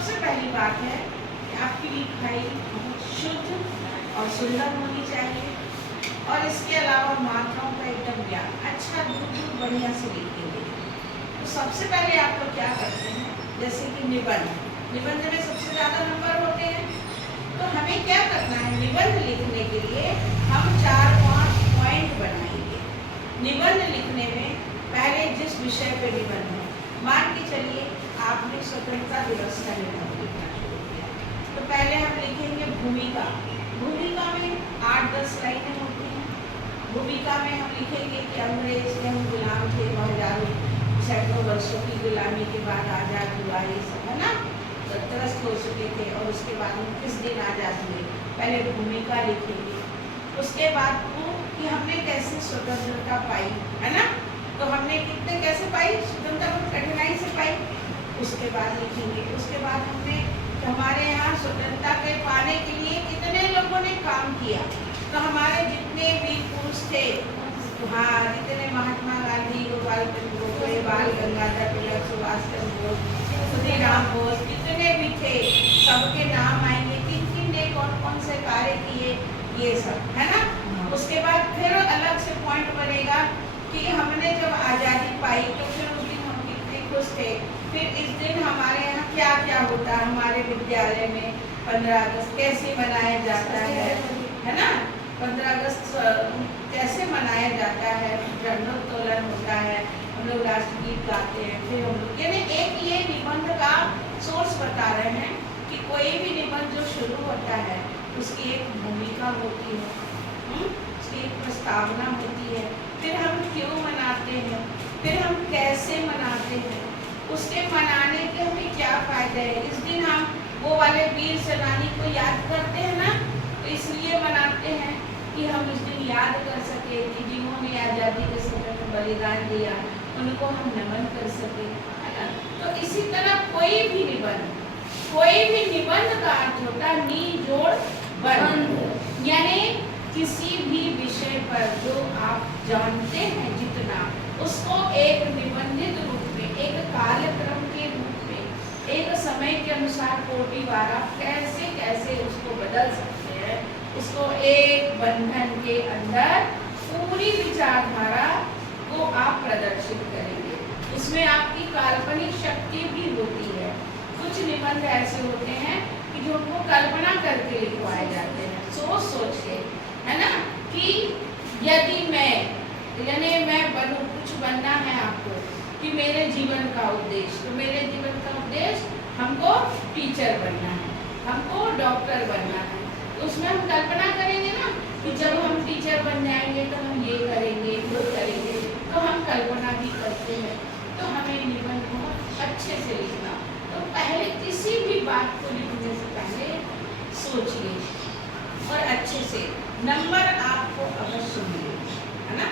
सबसे पहली बात है कि आपकी लिखाई बहुत शुद्ध और सुंदर होनी चाहिए, और इसके अलावा मात्राओं का एकदम ज्ञान अच्छा दूर बढ़िया से लिखेंगे। तो सबसे पहले आप लोग क्या करते हैं, जैसे कि निबंध में सबसे ज़्यादा नंबर होते हैं, तो हमें क्या करना है, निबंध लिखने के लिए हम 4-5 पॉइंट बनाएंगे। निबंध लिखने में पहले जिस विषय पे निबंध है, मान के चलिए आपने स्वतंत्रता दिवस का निबंध लिखना शुरू किया, तो पहले हम लिखेंगे भूमिका। भूमिका में 8-10 लाइनें होती हैं। भूमिका में हम लिखेंगे कि अंग्रेज के हम गुलाम थे, हजारों सैकड़ों वर्षों की गुलामी के बाद आज़ाद हुआ, ये सब है ना, तो त्रस्त हो चुके थे, और उसके बाद हम किस दिन आज़ाद हुए, पहले भूमिका लिखेंगे। उसके बाद वो कि हमने कैसे स्वतंत्रता पाई, है ना, तो हमने कितने कैसे पाई, स्वतंत्रता बहुत कठिनाई से पाई, उसके बाद लिखेंगे। उसके बाद हमने हमारे यहाँ स्वतंत्रता के पाने के लिए कितने लोगों ने काम किया, तो हमारे जितने भी पुरुष थे, हाँ, जितने महात्मा गांधी, गोपाल चंद्र गोखले, बाल गंगाधर तिलक, सुभाष चंद्र बोस, खुदीराम बोस, जितने भी थे सबके नाम आएंगे, किन किन ने कौन कौन से कार्य किए, ये सब है ना। उसके बाद फिर अलग से पॉइंट बनेगा कि हमने जब आज़ादी पाई तो फिर उस दिन हम कितने खुश थे, फिर इस दिन हमारे यहाँ क्या क्या होता है, हमारे विद्यालय में 15 अगस्त कैसे मनाया जाता है ना, 15 अगस्त कैसे मनाया जाता है, झंडोत्तोलन होता है, हम लोग राष्ट्रगीत गाते हैं, फिर हम लोग यानी एक ये निबंध का सोर्स बता रहे हैं कि कोई भी निबंध जो शुरू होता है उसकी एक भूमिका होती है, उसकी एक प्रस्तावना होती है, फिर हम क्यों मनाते हैं, फिर हम कैसे मनाते हैं, उसके मनाने के हमें क्या फायदे हैं। इस दिन हम वो वाले वीर सेनानी को याद करते हैं ना, तो इसलिए मनाते हैं कि हम इस दिन याद कर सके कि जिन्होंने आज़ादी के समय में बलिदान दिया, उनको हम नमन कर सके, है ना। तो इसी तरह कोई भी निबंध का अर्थ होता है निजोड़ बंध, यानी किसी भी विषय पर जो आप जानते हैं जितना, उसको एक निबंधित रूप में, एक कार्यक्रम के रूप में, एक समय के अनुसार कोटिवार आप कैसे कैसे उसको बदल सकते हैं, उसको एक बंधन के अंदर पूरी विचारधारा को आप प्रदर्शित करेंगे। उसमें आपकी काल्पनिक शक्ति भी होती है। कुछ निबंध ऐसे होते हैं कि जो उनको कल्पना करके लिखवाए जाते हैं, सोच के, है ना, कि यदि मैं बनूं, कुछ बनना है आपको, कि मेरे जीवन का उद्देश्य, तो मेरे जीवन का उद्देश्य हमको टीचर बनना है, हमको डॉक्टर बनना है, तो उसमें हम कल्पना करेंगे ना कि जब हम टीचर बन जाएंगे तो हम ये करेंगे, वो करेंगे, तो हम कल्पना भी करते हैं। तो हमें निबंध बहुत अच्छे से लिखना, तो पहले किसी भी बात को लिखने से पहले सोचिए और अच्छे से, नंबर आपको अवश्य मिलेगा, है ना।